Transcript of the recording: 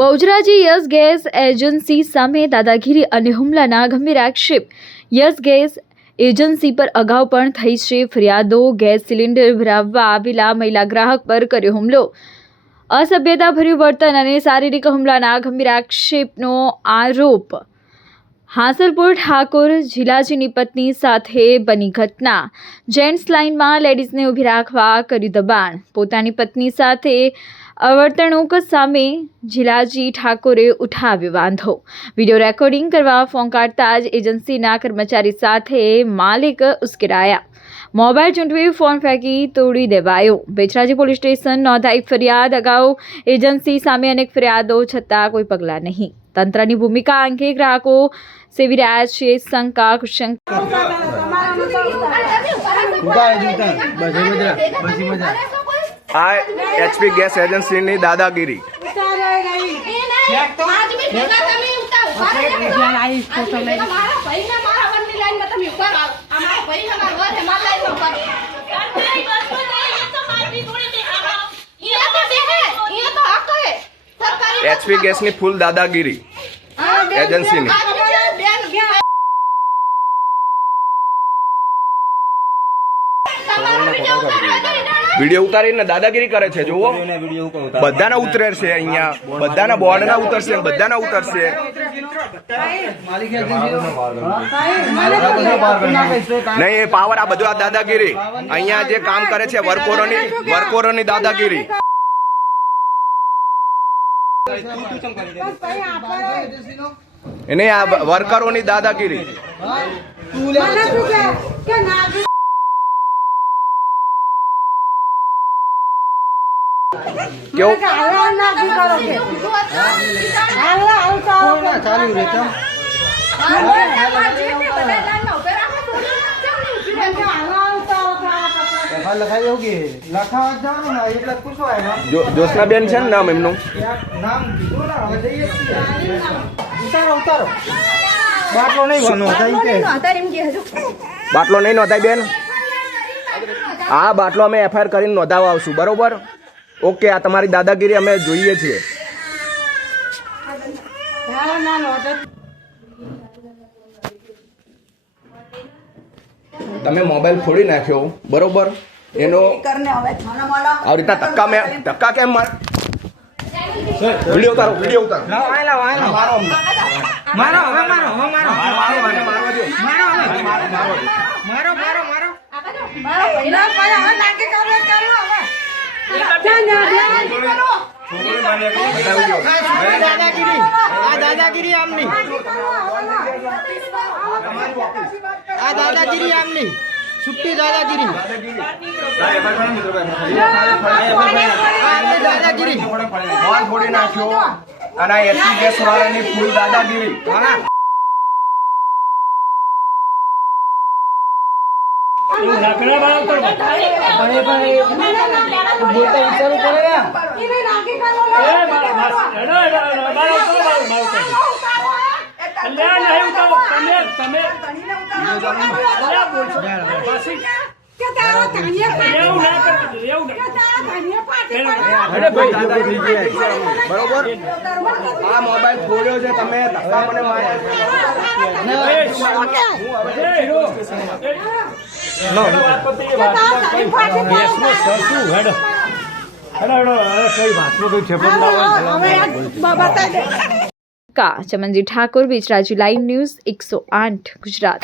Bahucharaji yes gas agency સામે દાદાગીરી અને હુમલાના ગંભીર આક્ષેપ. યસ ગેસ એજન્સી પર અગાઉ પણ થઈ છે ફરિયાદો. ગેસ સિલિન્ડર ભરાવવા આવેલા મહિલા ગ્રાહક પર કર્યો હુમલો. અસભ્યતાભર્યું વર્તન અને શારીરિક હુમલાના ગંભીર આક્ષેપનો આરોપ. હાંસલપુર ઠાકોર ઝીલાજીની પત્ની સાથે બની ઘટના. જેન્ટ્સ લાઇનમાં લેડીઝને ઊભી રાખવા કર્યું દબાણ. પોતાની પત્ની સાથે અવર્તણૂક સામે ઝીલાજી ઠાકોરે ઉઠાવ્યો વાંધો. વિડીયો રેકોર્ડિંગ કરવા ફોન કાઢતા જ એજન્સીના કર્મચારી સાથે માલિક ઉશ્કેરાયા. મોબાઈલ ચૂંટવી ફોન ફેંકી તોડી દેવાયો. બેચરાજી પોલીસ સ્ટેશન નોંધાઈ ફરિયાદ. અગાઉ એજન્સી સામે અનેક ફરિયાદો છતાં કોઈ પગલાં નહીં. તંત્રની ભૂમિકા અંગે ગ્રાહકો સેવી રહ્યા છે શંકા. આ એચપી ગેસ એજન્સીની દાદાગીરી. એચપી ગેસની ફૂલ દાદાગીરી એજન્સીની. વિડીયો ઉતારીને દાદાગીરી કરે છે. જુઓ, બધાના ઉતરે છે અહીંયા, બધાના બોર્ડ ના ઉતરશે, બધાના ઉતરશે. નહીં, એ પાવર આ બધું આ દાદાગીરી. અહીંયા જે કામ કરે છે વર્કરોની દાદાગીરી. એને આ વર્કરોની દાદાગીરી. જોશનાબેન છે ને નામ એમનું? બાટલો નહીં નોંધાય બેન. હા, બાટલો અમે એફઆઈઆર કરીને નોંધાવવા આવશું. બરોબર, ઓકે. આ તમારી દાદાગીરી અમે જોઈએ છીએ. તમે મોબાઈલ ફોડી નાખ્યો, બરોબર? એનો આવી રીતના ધક્કા કેમ માર? વિડીયો ઉતારો, વિડીયો ઉતારો. દાદાગીરી આમની છુટ્ટી દાદાગીરી. ફોડી નાખ્યો અને એચપી ગેસ વાળાની ફૂલ દાદાગીરી. બરોબર, આ મોબાઈલ ખોલ્યો છે તમે, ધક્કા મને માર્યા. Chamanji Thakor, Becharaji live news 108 Gujarat.